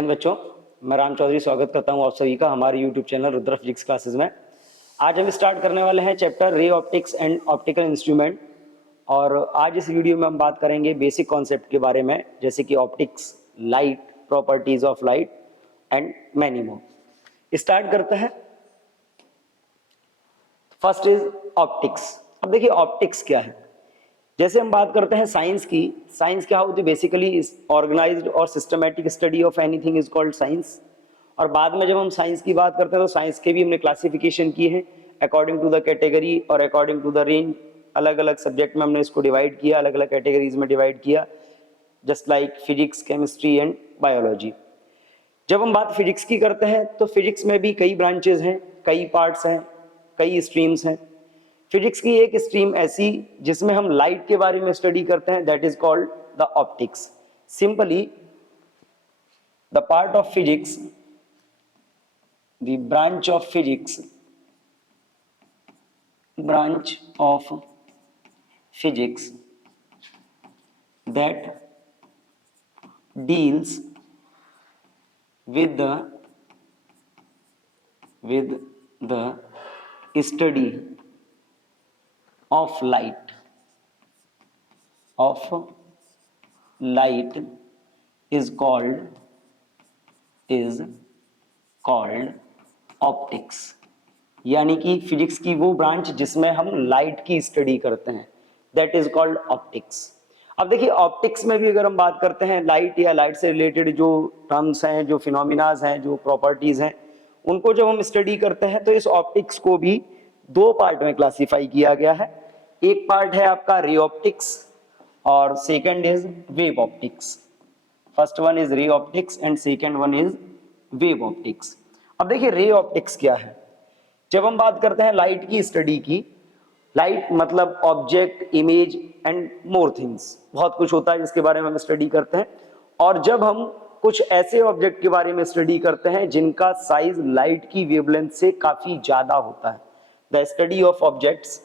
हिंद बच्चों, मैं राम चौधरी स्वागत करता हूं आप सभी का हमारे YouTube channel Rudra physics classes में। आज हम स्टार्ट करने वाले हैं chapter ray optics and optical instrument. और आज इस वीडियो में हम बात करेंगे बेसिक कॉन्सेप्ट के बारे में, जैसे कि optics, light, properties of light and many more. Start करते हैं। First is optics. अब देखिए ऑप्टिक्स क्या है। जैसे हम बात करते हैं साइंस की, साइंस क्या होती है? बेसिकली ऑर्गेनाइज्ड और systematic study of anything is called science. और बाद में जब हम साइंस की बात करते हैं तो साइंस के भी हमने क्लासिफिकेशन की है अकॉर्डिंग टू द कैटेगरी और अकॉर्डिंग टू द रेंज। अलग अलग सब्जेक्ट में हमने इसको डिवाइड किया, अलग अलग कैटेगरीज में डिवाइड किया, just like physics, chemistry and biology. जब हम बात फिजिक्स की करते हैं तो फिजिक्स में भी कई ब्रांचेज हैं, कई पार्ट्स हैं, कई स्ट्रीम्स हैं। फिजिक्स की एक स्ट्रीम ऐसी जिसमें हम लाइट के बारे में स्टडी करते हैं, that is called the optics. Simply the part of physics, the branch of physics, branch of physics that deals with the study of light is called optics. यानी कि फिजिक्स की वो ब्रांच जिसमें हम लाइट की study करते हैं, that is called optics. अब देखिए ऑप्टिक्स में भी अगर हम बात करते हैं लाइट या लाइट से रिलेटेड जो टर्म्स हैं, जो फिनोमिनाज हैं, जो प्रॉपर्टीज हैं, उनको जब हम स्टडी करते हैं तो इस ऑप्टिक्स को भी दो पार्ट में क्लासिफाई किया गया है। एक पार्ट है आपका रे ऑप्टिक्स और second is wave optics. First one is ray optics and second one is wave optics. अब देखिए रे ऑप्टिक्स क्या है। जब हम बात करते हैं लाइट की स्टडी की, लाइट मतलब object, image and more things, बहुत कुछ होता है जिसके बारे में हम स्टडी करते हैं। और जब हम कुछ ऐसे ऑब्जेक्ट के बारे में स्टडी करते हैं जिनका साइज लाइट की वेवलेंथ से काफी ज्यादा होता है, the study of objects,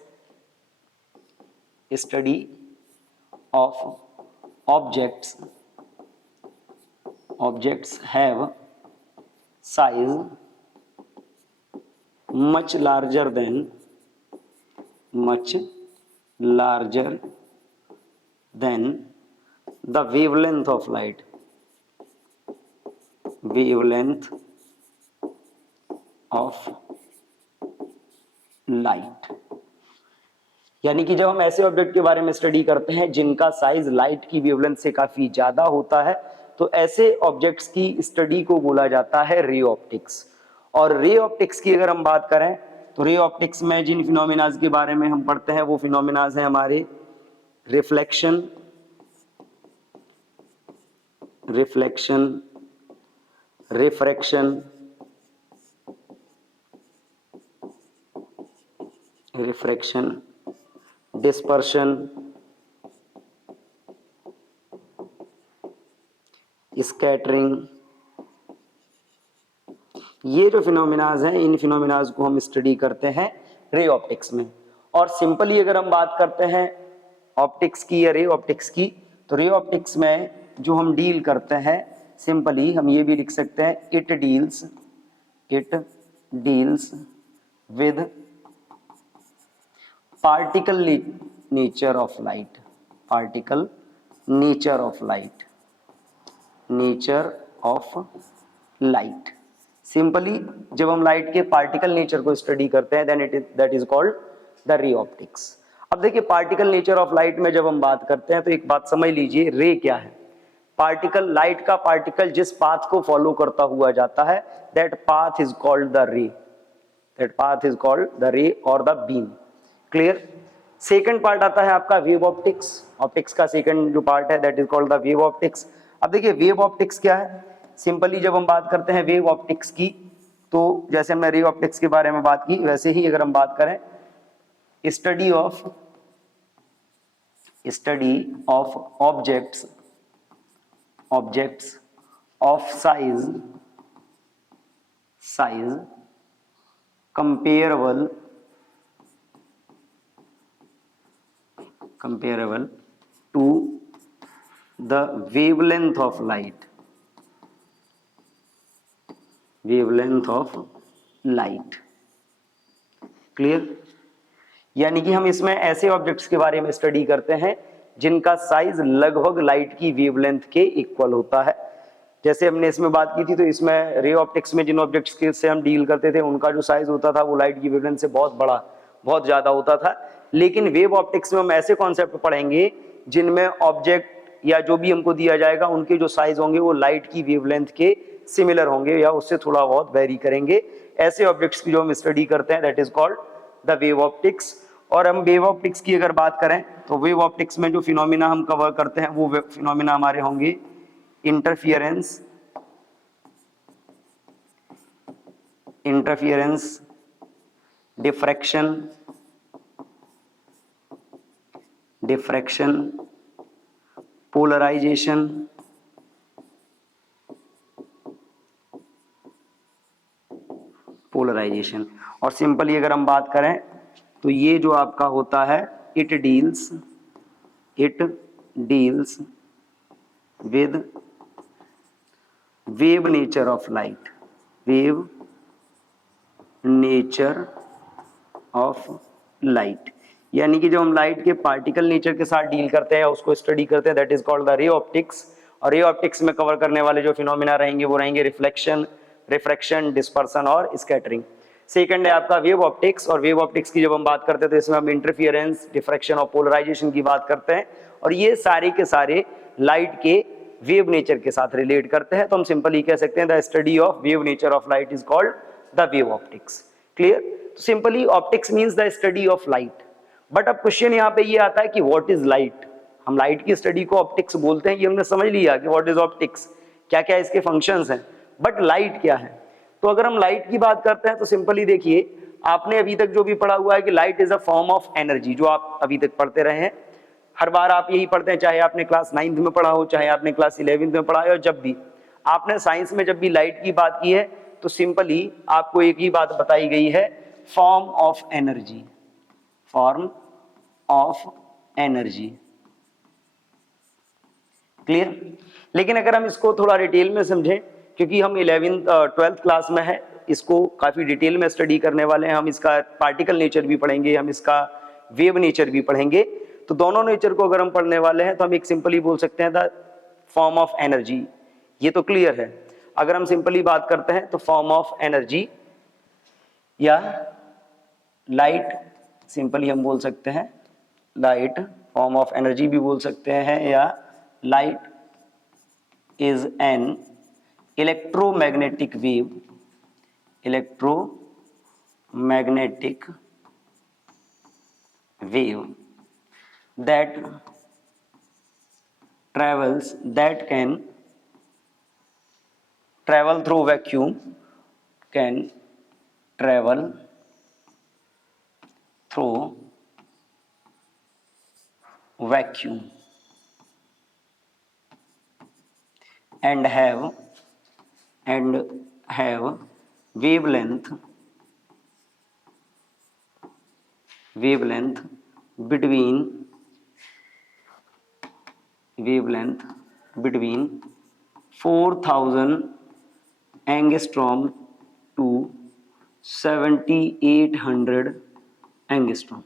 study of objects have size much larger than the wavelength of light, यानी कि जब हम ऐसे ऑब्जेक्ट के बारे में स्टडी करते हैं जिनका साइज लाइट की वेवलेंथ से काफी ज्यादा होता है, तो ऐसे ऑब्जेक्ट्स की स्टडी को बोला जाता है रे ऑप्टिक्स। और रे ऑप्टिक्स की अगर हम बात करें तो रे ऑप्टिक्स में जिन फिनोमिनाज के बारे में हम पढ़ते हैं वो फिनोमिनाज हैं हमारे रिफ्लेक्शन, रिफ्रैक्शन, डिस्पर्शन, स्कैटरिंग। ये जो फिनोमिनाज हैं, इन फिनोमिनाज को हम स्टडी करते हैं रे ऑप्टिक्स में। और सिंपली अगर हम बात करते हैं ऑप्टिक्स की या रे ऑप्टिक्स की, तो रे ऑप्टिक्स में जो हम डील करते हैं, सिंपली हम ये भी लिख सकते हैं, it deals with particle nature of light. Simply जब हम लाइट के पार्टिकल नेचर को स्टडी करते हैं, then that is called the ray optics. अब देखिए पार्टिकल नेचर ऑफ लाइट में जब हम बात करते हैं तो एक बात समझ लीजिए, रे क्या है? पार्टिकल, लाइट का पार्टिकल जिस पाथ को फॉलो करता हुआ जाता है, that path is called the ray और the beam. Clear? Second part आता है आपका वेव ऑप्टिक्स। ऑप्टिक्स का सेकंड जो पार्ट है that is called the wave optics. अब देखिए वेव ऑप्टिक्स क्या है। सिंपली जब हम बात करते हैं वेव ऑप्टिक्स की, तो जैसे हमने रे ऑप्टिक्स के बारे में बात की, वैसे ही अगर हम बात करें study of objects of size comparable to the wavelength of light, wavelength of light. Clear? यानी कि हम इसमें ऐसे ऑब्जेक्ट्स के बारे में स्टडी करते हैं जिनका साइज लगभग लाइट की वेवलेंथ के इक्वल होता है। जैसे हमने इसमें बात की थी, तो इसमें रे ऑप्टिक्स में जिन ऑब्जेक्ट्स के से हम डील करते थे उनका जो साइज होता था वो लाइट की वेवलेंथ से बहुत बड़ा, बहुत ज्यादा होता था। लेकिन वेव ऑप्टिक्स में हम ऐसे कॉन्सेप्ट पढ़ेंगे जिनमें ऑब्जेक्ट या जो भी हमको दिया जाएगा उनके जो साइज होंगे वो लाइट की वेवलेंथ के सिमिलर होंगे या उससे थोड़ा बहुत वेरी करेंगे। ऐसे ऑब्जेक्ट्स की जो हम स्टडी करते हैं that is called the wave optics. और हम वेव ऑप्टिक्स की अगर बात करें तो वेव ऑप्टिक्स में जो फिनोमिना हम कवर करते हैं वो फिनोमिना हमारे होंगे इंटरफियरेंस, डिफ्रैक्शन, पोलराइजेशन, और सिंपली अगर हम बात करें तो ये जो आपका होता है it deals with wave nature of light, wave nature of light. यानी कि जो हम लाइट के पार्टिकल नेचर के साथ डील करते हैं उसको स्टडी करते हैं that is called the ray optics. और रे ऑप्टिक्स में कवर करने वाले जो फिनोमिना रहेंगे वो रहेंगे रिफ्लेक्शन, रिफ्रैक्शन, डिस्पर्सन और स्कैटरिंग। सेकंड है आपका वेव ऑप्टिक्स। और वेव ऑप्टिक्स की जब हम बात करते हैं तो इसमें हम इंटरफियरेंस, डिफ्रैक्शन और पोलराइजेशन की बात करते हैं और ये सारे के सारे लाइट के वेव नेचर के साथ रिलेट करते हैं। तो हम सिंपली कह सकते हैं the study of wave nature of light is called the wave optics. Clear? तो simply optics means the study of light. But अब क्वेश्चन यहाँ पे ये आता है कि व्हाट इज लाइट। हम लाइट की स्टडी को ऑप्टिक्स बोलते हैं, ये हमने समझ लिया कि व्हाट इज ऑप्टिक्स, क्या क्या इसके फंक्शंस हैं, बट लाइट क्या है। तो अगर हम लाइट की बात करते हैं तो सिंपली देखिए, आपने अभी तक जो भी पढ़ा हुआ है कि light is a form of energy, जो आप अभी तक पढ़ते रहे हैं, हर बार आप यही पढ़ते हैं, चाहे आपने क्लास 9th में पढ़ा हो, चाहे आपने क्लास 11th में पढ़ा हो, जब भी आपने साइंस में जब भी लाइट की बात की है तो सिंपली आपको एक ही बात बताई गई है, form of energy, form of energy. Clear? लेकिन अगर हम इसको थोड़ा डिटेल में समझें, क्योंकि हम 12th क्लास में है, इसको काफी डिटेल में स्टडी करने वाले हैं, हम इसका पार्टिकल नेचर भी पढ़ेंगे, हम इसका वेव नेचर भी पढ़ेंगे। तो दोनों नेचर को अगर हम पढ़ने वाले हैं तो हम एक सिंपली बोल सकते हैं द फॉर्म ऑफ एनर्जी। ये तो क्लियर है। अगर हम सिंपली बात करते हैं तो फॉर्म ऑफ एनर्जी या लाइट, सिंपली हम बोल सकते हैं लाइट, फॉर्म ऑफ एनर्जी भी बोल सकते हैं, या light is an electromagnetic wave, electromagnetic wave that can travel through vacuum, can travel through vacuum and have wavelength between 4000 angstrom to 7800 angstrom।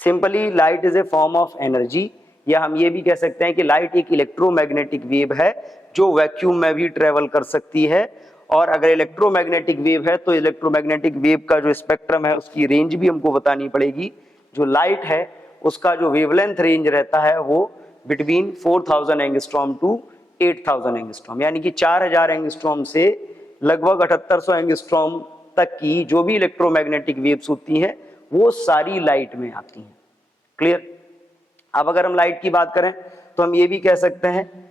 Simply light is a form of energy, या हम ये भी कह सकते हैं कि लाइट एक electromagnetic wave है जो वैक्यूम में भी ट्रेवल कर सकती है। और अगर इलेक्ट्रोमैग्नेटिक वेव है तो इलेक्ट्रोमैग्नेटिक वेव का जो स्पेक्ट्रम है उसकी रेंज भी हमको बतानी पड़ेगी। जो लाइट है उसका जो वेवलेंथ रेंज रहता है वो बिटवीन 4000 एंगस्ट्रॉम टू 8000 एंगस्ट्रॉम, यानी कि 4000 एंगस्ट्रॉम से लगभग 7800 एंगस्ट्रॉम तक की जो भी इलेक्ट्रोमैग्नेटिक वेव्स होती हैं वो सारी लाइट में आती हैं। क्लियर? अब अगर हम लाइट की बात करें तो हम ये भी कह सकते हैं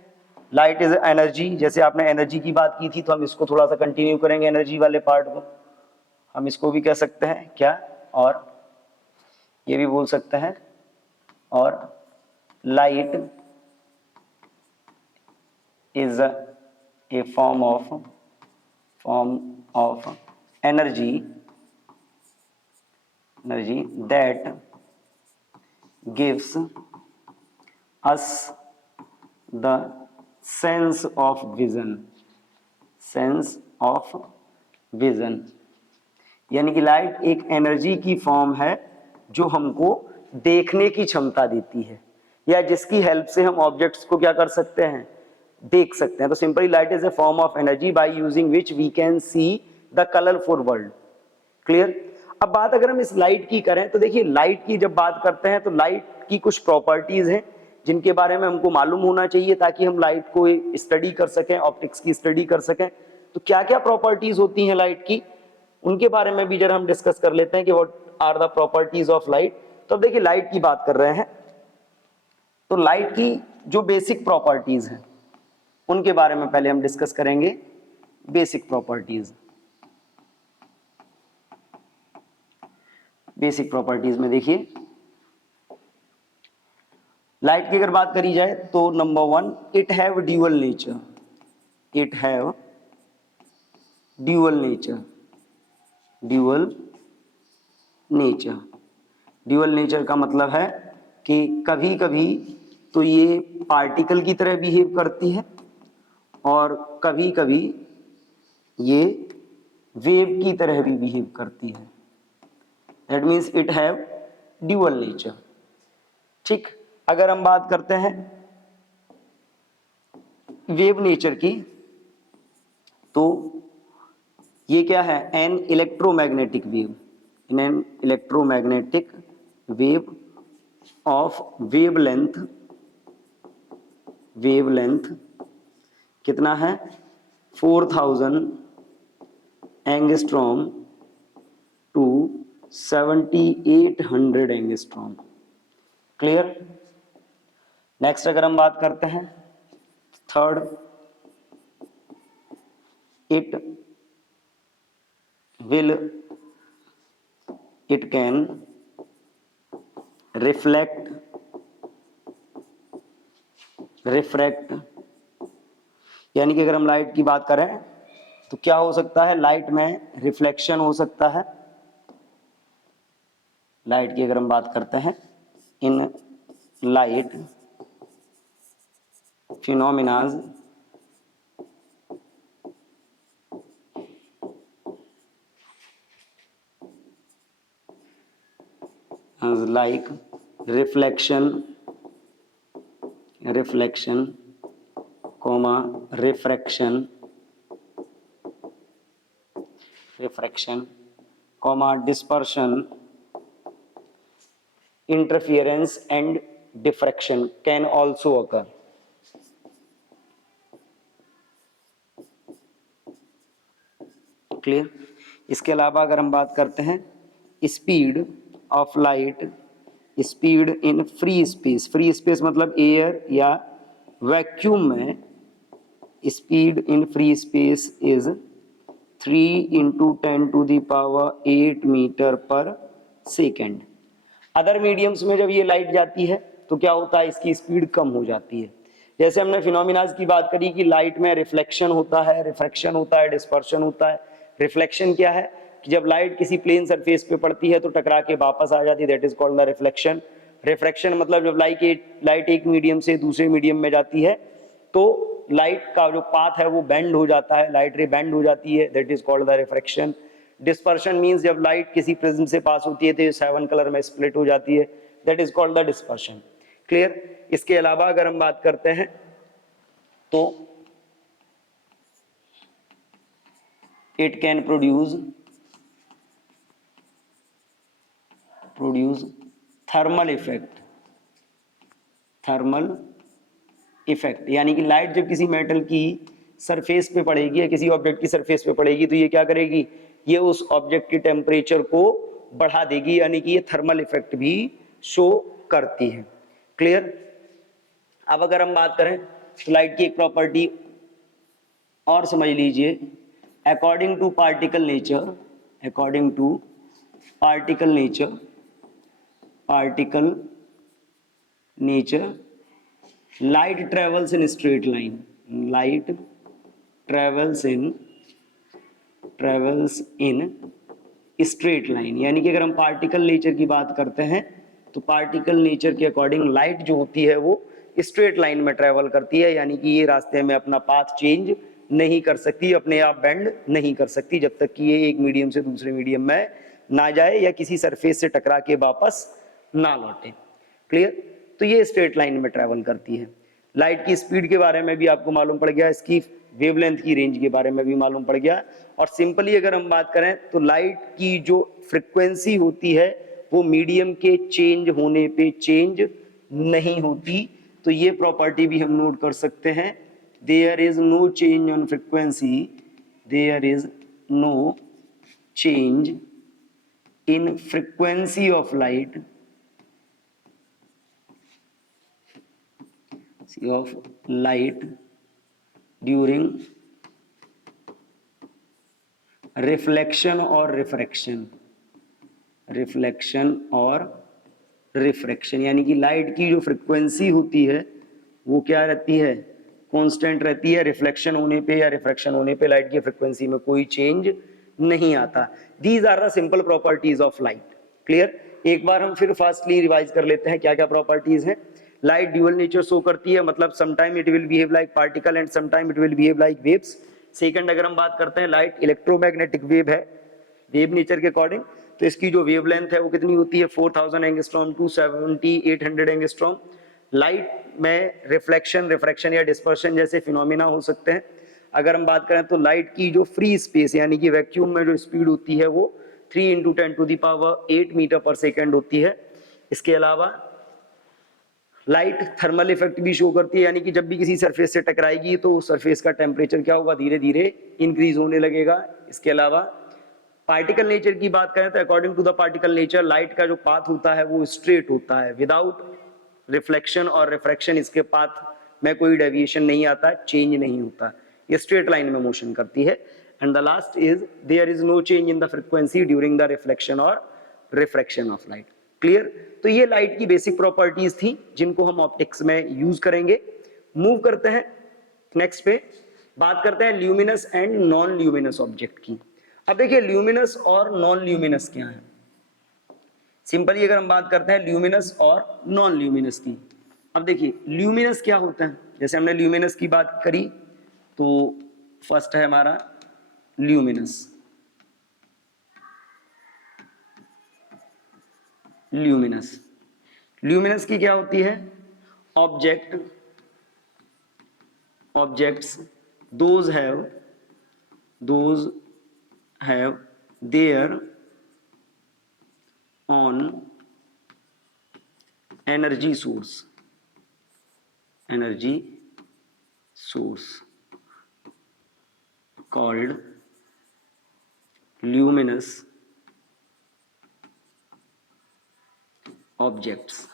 लाइट इज एनर्जी। जैसे आपने एनर्जी की बात की थी तो हम इसको थोड़ा सा कंटिन्यू करेंगे, एनर्जी वाले पार्ट को हम इसको भी कह सकते हैं क्या, और ये भी बोल सकते हैं, और light is a form of energy that gives us the sense of vision, of vision, यानी कि लाइट एक एनर्जी की फॉर्म है जो हमको देखने की क्षमता देती है, या जिसकी हेल्प से हम ऑब्जेक्ट्स को क्या कर सकते हैं, देख सकते हैं। तो simply light is a form of energy by using which we can see the colourful world. Clear. अब बात अगर हम इस लाइट की करें तो देखिए, लाइट की जब बात करते हैं तो लाइट की कुछ प्रॉपर्टीज हैं जिनके बारे में हमको मालूम होना चाहिए ताकि हम लाइट को स्टडी कर सकें, ऑप्टिक्स की स्टडी कर सकें। तो क्या क्या प्रॉपर्टीज होती हैं लाइट की, उनके बारे में भी जरा हम डिस्कस कर लेते हैं कि what are the properties of light. तो अब देखिए, लाइट की बात कर रहे हैं तो लाइट की जो बेसिक प्रॉपर्टीज हैं उनके बारे में पहले हम डिस्कस करेंगे। बेसिक प्रॉपर्टीज, बेसिक प्रॉपर्टीज में देखिए, लाइट की अगर बात करी जाए तो number 1, it have dual nature. It have dual nature. Dual nature, dual nature का मतलब है कि कभी कभी तो ये पार्टिकल की तरह बिहेव करती है और कभी कभी ये वेव की तरह भी बिहेव करती है। That means it have dual nature. ठीक, अगर हम बात करते हैं वेव नेचर की तो ये क्या है, an electromagnetic wave. In an electromagnetic wave of wavelength कितना है, 4000 angstrom to 7800 angstrom. Clear. Next अगर हम बात करते हैं थर्ड, इट कैन रिफ्रैक्ट, यानी कि अगर हम लाइट की बात करें तो क्या हो सकता है, लाइट में रिफ्लेक्शन हो सकता है। लाइट की अगर हम बात करते हैं, in light phenomenas like reflection, comma refraction, comma dispersion, interference and diffraction can also occur. Clear. इसके अलावा अगर हम बात करते हैं speed of light, speed in free space, free space मतलब एयर या वैक्यूम में, speed in free space is 3 × 10⁸ metre per second. Other mediums में जब ये लाइट जाती है तो क्या होता है, इसकी स्पीड कम हो जाती है। जैसे हमने फिनोमिनाज की बात करी कि लाइट में रिफ्लेक्शन होता है, रिफ्रैक्शन होता है, डिस्पर्शन होता है। रिफ्लेक्शन क्या है कि जब लाइट किसी प्लेन सरफेस पे पड़ती है तो टकरा के वापस आ जाती है, that is called the reflection. Refraction मतलब जब लाइट एक मीडियम से दूसरे मीडियम में जाती है तो लाइट का जो पाथ है वो बेंड हो जाता है, लाइट रे बेंड हो जाती है, that is called the refraction. Dispersion means जब लाइट किसी प्रिज्म से पास होती है तो ये 7 कलर में स्प्लिट हो जाती है, that is called the dispersion. Clear. इसके अलावा अगर हम बात करते हैं तो it can produce thermal effect, यानी कि लाइट जब किसी मेटल की सरफेस पे पड़ेगी या किसी ऑब्जेक्ट की सरफेस पे पड़ेगी तो ये क्या करेगी, ये उस ऑब्जेक्ट के टेम्परेचर को बढ़ा देगी, यानी कि ये थर्मल इफेक्ट भी शो करती है। क्लियर। अब अगर हम बात करें तो लाइट की एक प्रॉपर्टी और समझ लीजिए, according to particle nature light travels in straight line, यानी कि अगर हम पार्टिकल नेचर की बात करते हैं तो पार्टिकल नेचर के अकॉर्डिंग लाइट जो होती है वो स्ट्रेट लाइन में ट्रेवल करती है, यानी कि ये रास्ते में अपना पाथ चेंज नहीं कर सकती, अपने आप बेंड नहीं कर सकती जब तक कि ये एक मीडियम से दूसरे मीडियम में ना जाए या किसी सरफेस से टकरा के वापस ना लौटे। क्लियर? तो ये स्ट्रेट लाइन में ट्रेवल करती है। लाइट की स्पीड के बारे में भी आपको मालूम पड़ गया, इसकी वेवलेंथ की रेंज के बारे में भी मालूम पड़ गया। और सिंपली अगर हम बात करें तो लाइट की जो फ्रिक्वेंसी होती है वो मीडियम के चेंज होने पे चेंज नहीं होती, तो ये प्रॉपर्टी भी हम नोट कर सकते हैं। There is no change on frequency, there is no change in frequency of light during reflection और रिफ्रैक्शन यानी कि लाइट की जो फ्रिक्वेंसी होती है वो क्या रहती है, कांस्टेंट रहती है। रिफ्लेक्शन होने पे या रिफ्रैक्शन होने पे लाइट की फ्रिक्वेंसी में कोई चेंज नहीं आता। These are the simple properties of light. Clear? एक बार हम फिर फास्टली रिवाइज कर लेते हैं क्या क्या प्रॉपर्टीज हैं। लाइट ड्यूअल नेचर शो करती है, मतलब sometime it will behave like particle and sometime it will behave like waves. Second, अगर हम बात करते हैं, लाइट इलेक्ट्रोमैग्नेटिक वेव है वेव नेचर के अकॉर्डिंग, तो इसकी जो वेवलेंथ है वो कितनी होती है, 4000 एंगस्ट्रॉम टू 7800 एंगस्ट्रॉम। लाइट में रिफ्लेक्शन, रिफ्रैक्शन या डिस्पर्शन जैसे फिनोमिना हो सकते हैं। अगर हम बात करें तो लाइट की जो फ्री स्पेस यानी कि वैक्यूम में जो स्पीड होती है वो 3 × 10⁸ मीटर पर सेकेंड होती है। इसके अलावा लाइट थर्मल इफेक्ट भी शो करती है, यानी कि जब भी किसी सरफेस से टकराएगी तो सरफेस का टेम्परेचर क्या होगा, धीरे धीरे इंक्रीज होने लगेगा। इसके अलावा पार्टिकल नेचर की बात करें तो according to the particle nature light का जो पाथ होता है वो स्ट्रेट होता है, विदाउट रिफ्लेक्शन और रिफ्रैक्शन इसके पाथ में कोई डेविएशन नहीं आता, चेंज नहीं होता, ये स्ट्रेट लाइन में मोशन करती है। And the last is there is no change in the frequency during the reflection और रिफ्रैक्शन ऑफ लाइट। क्लियर? तो ये लाइट की बेसिक प्रॉपर्टीज थी जिनको हम ऑप्टिक्स में यूज करेंगे। मूव करते हैं नेक्स्ट पे, बात करते हैं luminous and non luminous object की। अब देखिए ल्यूमिनस और नॉन ल्यूमिनस क्या है। सिंपली अगर हम बात करते हैं ल्यूमिनस और नॉन ल्यूमिनस की, अब देखिए ल्यूमिनस क्या होता है। जैसे हमने ल्यूमिनस की बात करी तो फर्स्ट है हमारा ल्यूमिनस। ल्यूमिनस ल्यूमिनस की क्या होती है, objects those have their on energy source called luminous objects,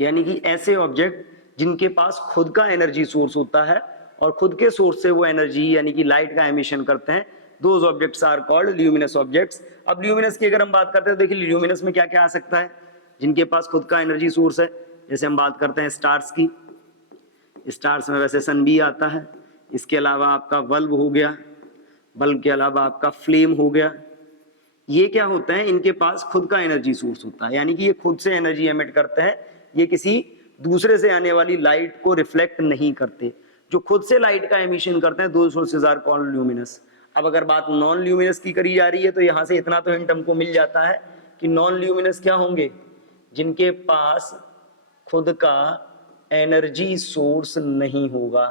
यानी कि ऐसे ऑब्जेक्ट जिनके पास खुद का एनर्जी सोर्स होता है और खुद के सोर्स से वो एनर्जी यानी कि लाइट का एमिशन करते हैं, those objects are called luminous objects. अब ल्यूमिनस की अगर हम बात करते हैं, देखिए ल्यूमिनस में क्या क्या आ सकता है, जिनके पास खुद का एनर्जी सोर्स है। जैसे हम बात करते हैं स्टार्स की, स्टार्स में वैसे सन भी आता है। इसके अलावा आपका बल्ब हो गया, बल्ब के अलावा आपका फ्लेम हो गया। ये क्या होता है, इनके पास खुद का एनर्जी सोर्स होता है, यानी कि ये खुद से एनर्जी एमिट करते हैं, ये किसी दूसरे से आने वाली लाइट को रिफ्लेक्ट नहीं करते। जो खुद से लाइट का एमिशन करते हैं, दो सोर्सेज आर कॉल्ड ल्यूमिनस। अब अगर बात नॉन ल्यूमिनस की करी जा रही है तो यहां से इतना तो हिंट हमको मिल जाता है कि नॉन ल्यूमिनस क्या होंगे, जिनके पास खुद का एनर्जी सोर्स नहीं होगा।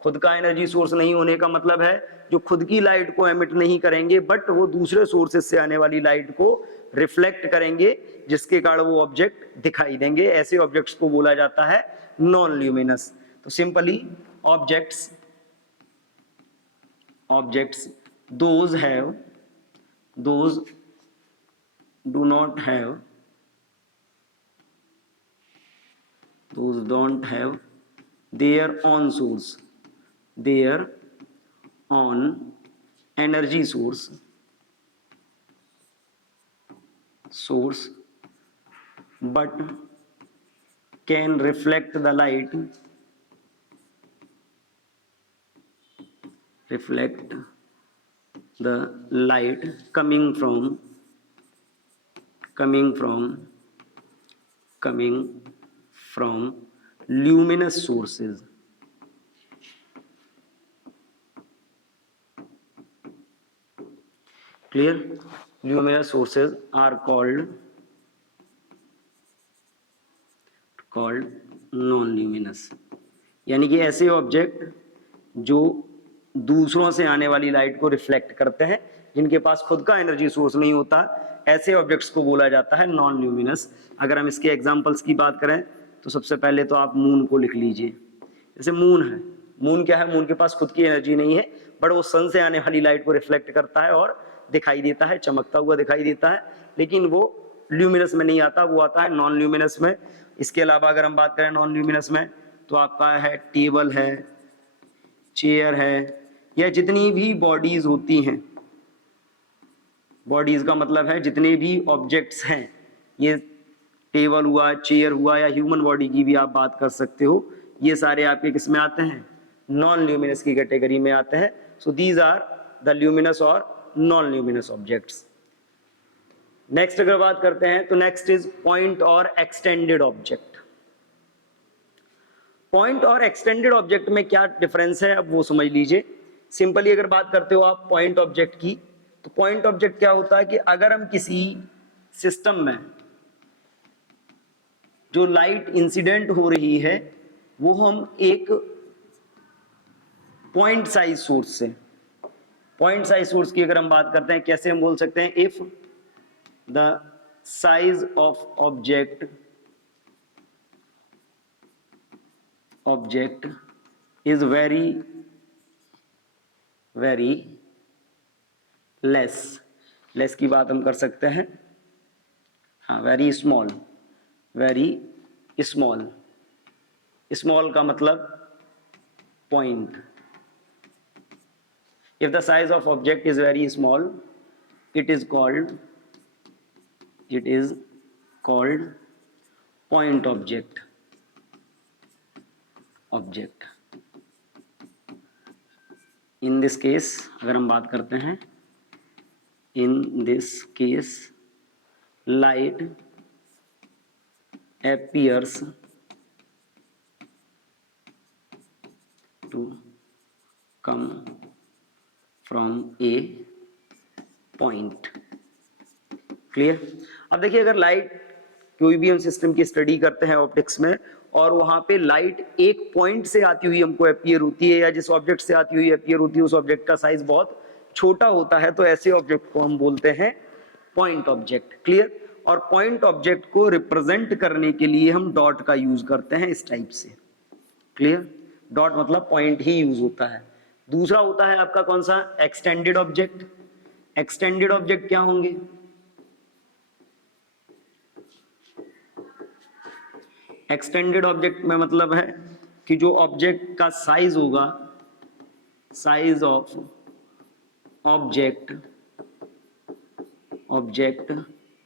खुद का एनर्जी सोर्स नहीं होने का मतलब है जो खुद की लाइट को एमिट नहीं करेंगे, बट वो दूसरे सोर्सेस से आने वाली लाइट को रिफ्लेक्ट करेंगे, जिसके कारण वो ऑब्जेक्ट दिखाई देंगे। ऐसे ऑब्जेक्ट्स को बोला जाता है नॉन ल्यूमिनस। तो simply objects those do not have don't have their own energy source but can reflect the light coming from luminous sources। Clear? Luminous sources are called non luminous, यानी कि ऐसे object जो दूसरों से आने वाली light को रिफ्लेक्ट करते हैं, जिनके पास खुद का एनर्जी सोर्स नहीं होता, ऐसे ऑब्जेक्ट्स को बोला जाता है नॉन ल्यूमिनस। अगर हम इसके एग्जांपल्स की बात करें तो सबसे पहले तो आप मून को लिख लीजिए। जैसे मून है, मून क्या है, मून के पास खुद की एनर्जी नहीं है, बट वो सन से आने वाली लाइट को रिफ्लेक्ट करता है और दिखाई देता है, चमकता हुआ दिखाई देता है, लेकिन वो ल्यूमिनस में नहीं आता, वो आता है नॉन ल्यूमिनस में। इसके अलावा अगर हम बात करें नॉन ल्यूमिनस में, तो आपका है टेबल है, चेयर है, या जितनी भी बॉडीज होती हैं, बॉडीज का मतलब है जितने भी ऑब्जेक्ट्स हैं, ये टेबल हुआ, चेयर हुआ, या ह्यूमन बॉडी की भी आप बात कर सकते हो, ये सारे आपके किस में आते हैं, नॉन ल्यूमिनस की कैटेगरी में आते हैं। So these are the luminous और नॉन ल्यूमिनस ऑब्जेक्ट्स। नेक्स्ट अगर बात करते हैं तो नेक्स्ट इज पॉइंट और एक्सटेंडेड ऑब्जेक्ट। पॉइंट और एक्सटेंडेड ऑब्जेक्ट में क्या डिफरेंस है, अब वो समझ लीजिए। सिंपली अगर बात करते हो आप पॉइंट ऑब्जेक्ट की, तो पॉइंट ऑब्जेक्ट क्या होता है कि अगर हम किसी सिस्टम में जो लाइट इंसिडेंट हो रही है वो हम एक पॉइंट साइज सोर्स से, पॉइंट साइज सोर्स की अगर हम बात करते हैं, कैसे हम बोल सकते हैं, if the size of object is very less की बात हम कर सकते हैं, हाँ, वेरी स्मॉल, स्मॉल का मतलब point. If the size of object is very small, it is called point object. In this case अगर हम बात करते हैं, in this case light appears to come from a point। Clear? अब देखिए, अगर लाइट, कोई भी हम सिस्टम की स्टडी करते हैं ऑप्टिक्स में, और वहां पे लाइट एक पॉइंट से आती हुई हमको अपीयर होती है, या जिस ऑब्जेक्ट से आती हुई अपीयर होती है उस ऑब्जेक्ट का साइज बहुत छोटा होता है, तो ऐसे ऑब्जेक्ट को हम बोलते हैं पॉइंट ऑब्जेक्ट। क्लियर? और पॉइंट ऑब्जेक्ट को रिप्रेजेंट करने के लिए हम डॉट का यूज करते हैं इस टाइप से। क्लियर? डॉट मतलब पॉइंट ही यूज होता है। दूसरा होता है आपका कौन सा, एक्सटेंडेड ऑब्जेक्ट। एक्सटेंडेड ऑब्जेक्ट क्या होंगे, एक्सटेंडेड ऑब्जेक्ट में मतलब है कि जो ऑब्जेक्ट का साइज होगा, size of object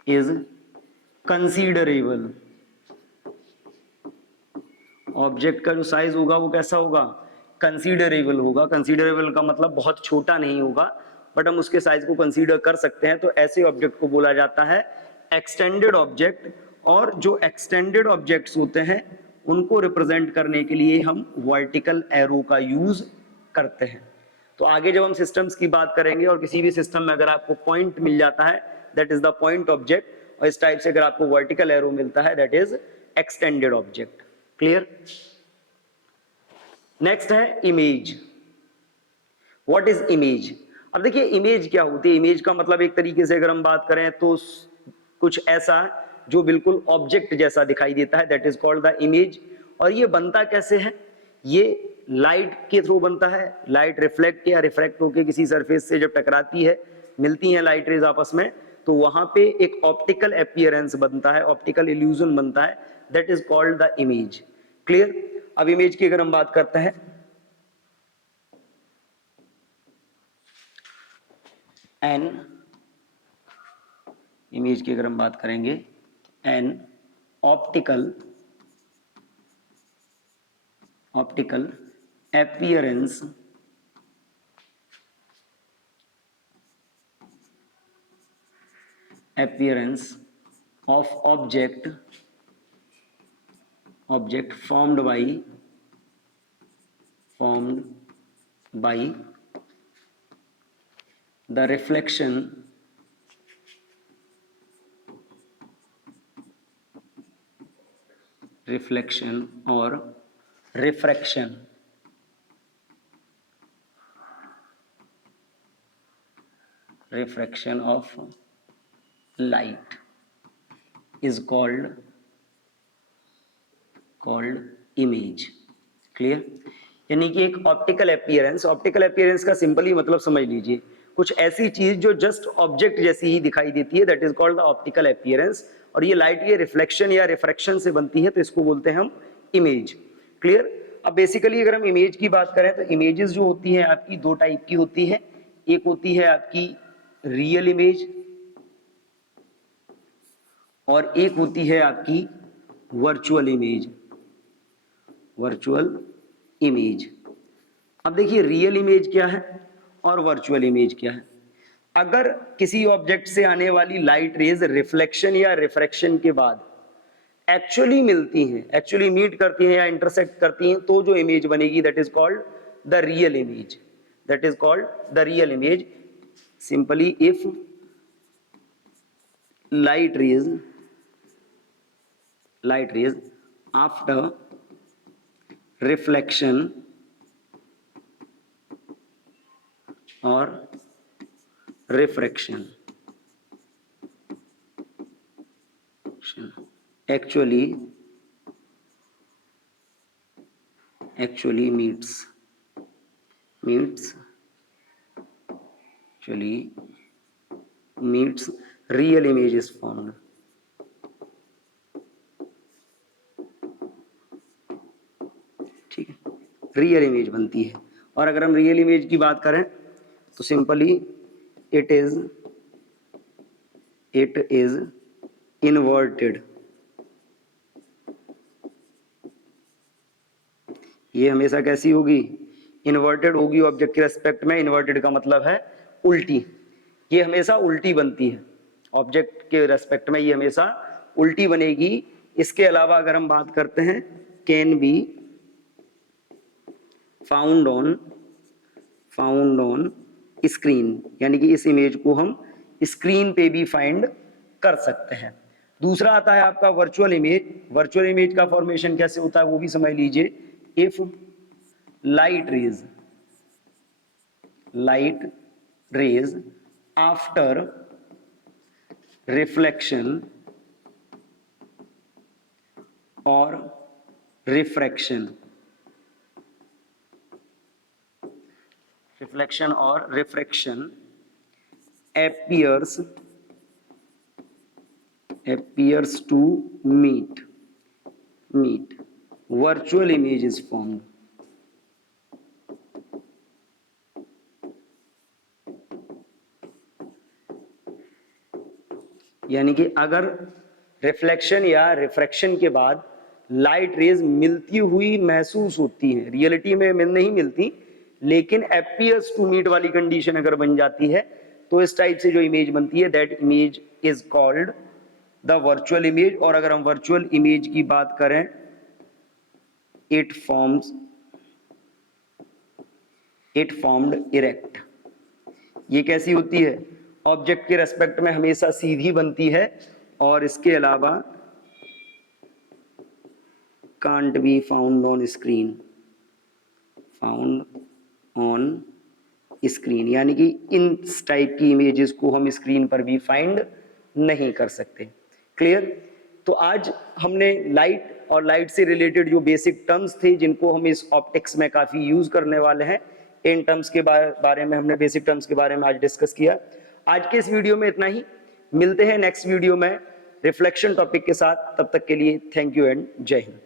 is considerable. Object का जो साइज होगा वो कैसा होगा, कंसीडरेबल होगा। कंसीडरेबल का मतलब बहुत छोटा नहीं होगा, बट हम उसके साइज को कंसीडर कर सकते हैं, तो ऐसे ऑब्जेक्ट को बोला जाता है एक्सटेंडेड ऑब्जेक्ट। और जो एक्सटेंडेड ऑब्जेक्ट्स होते हैं उनको रिप्रेजेंट करने के लिए हम वर्टिकल एरो का यूज करते हैं। तो आगे जब हम सिस्टम्स की बात करेंगे और किसी भी सिस्टम में अगर आपको पॉइंट मिल जाता है, that is the point object, और इस टाइप से अगर आपको वर्टिकल एरो मिलता है, that is extended object. Clear? Next है इमेज। What is image? अब देखिए, इमेज क्या होती है। इमेज का मतलब एक तरीके से अगर हम बात करें तो कुछ ऐसा जो बिल्कुल ऑब्जेक्ट जैसा दिखाई देता है, that is called the image. और ये बनता कैसे है, ये लाइट के थ्रू बनता है। लाइट रिफ्लेक्ट या रिफ्रैक्ट होकर किसी सरफेस से जब टकराती है, मिलती हैं लाइट रेज आपस में, तो वहां पे एक ऑप्टिकल अपीयरेंस बनता है, ऑप्टिकल इल्यूजन बनता है, that is called the image. Clear? अब इमेज की अगर हम बात करते हैं, एन इमेज की अगर हम बात करेंगे, an optical appearance of object formed by the reflection reflection और refraction, refraction of light is called image. Clear? यानी कि एक ऑप्टिकल अपीयरेंस का सिंपली मतलब समझ लीजिए, कुछ ऐसी चीज जो जस्ट ऑब्जेक्ट जैसी ही दिखाई देती है, that is called the optical appearance. और ये लाइट ये रिफ्लेक्शन या रिफ्रैक्शन से बनती है, तो इसको बोलते हैं हम इमेज। क्लियर? अब बेसिकली अगर हम इमेज की बात करें तो इमेजेस जो होती हैं आपकी दो टाइप की होती है। एक होती है आपकी रियल इमेज और एक होती है आपकी वर्चुअल इमेज। अब देखिए रियल इमेज क्या है और वर्चुअल इमेज क्या है। अगर किसी ऑब्जेक्ट से आने वाली लाइट रेज रिफ्लेक्शन या रिफ्रैक्शन के बाद एक्चुअली मिलती हैं, एक्चुअली मीट करती हैं या इंटरसेक्ट करती हैं, तो जो इमेज बनेगी that is called the real image. Simply if light rays after reflection और refraction actually meets real image is formed। ठीक है, रियल इमेज बनती है। और अगर हम रियल इमेज की बात करें तो सिंपली इट इज इन्वर्टेड। ये हमेशा कैसी होगी? इन्वर्टेड होगी ऑब्जेक्ट के रेस्पेक्ट में। इन्वर्टेड का मतलब है उल्टी। ये हमेशा उल्टी बनती है ऑब्जेक्ट के रेस्पेक्ट में, ये हमेशा उल्टी बनेगी। इसके अलावा अगर हम बात करते हैं can be found on screen, यानी कि इस इमेज को हम स्क्रीन पे भी फाइंड कर सकते हैं। दूसरा आता है आपका वर्चुअल इमेज का फॉर्मेशन कैसे होता है वो भी समझ लीजिए। If light rays after reflection और refraction appears to meet virtual image is formed। यानी कि अगर रिफ्लेक्शन या रिफ्रैक्शन के बाद लाइट रेज मिलती हुई महसूस होती है, रियलिटी में नहीं मिलती, लेकिन appears to meet वाली कंडीशन अगर बन जाती है, तो इस टाइप से जो इमेज बनती है that image is called the virtual image. और अगर हम वर्चुअल इमेज की बात करें, इट फॉर्म्ड इरेक्ट। ये कैसी होती है? ऑब्जेक्ट के रेस्पेक्ट में हमेशा सीधी बनती है और इसके अलावा can't be found on screen, यानी कि इन टाइप की इमेजेस को हम स्क्रीन पर भी फाइंड नहीं कर सकते। क्लियर? तो आज हमने लाइट और लाइट से रिलेटेड जो बेसिक टर्म्स थे जिनको हम इस ऑप्टिक्स में काफी यूज करने वाले हैं, इन टर्म्स के बारे में हमने बेसिक टर्म्स के बारे में आज डिस्कस किया। आज के इस वीडियो में इतना ही। मिलते हैं नेक्स्ट वीडियो में रिफ्लेक्शन टॉपिक के साथ। तब तक के लिए थैंक यू एंड जय हिंद।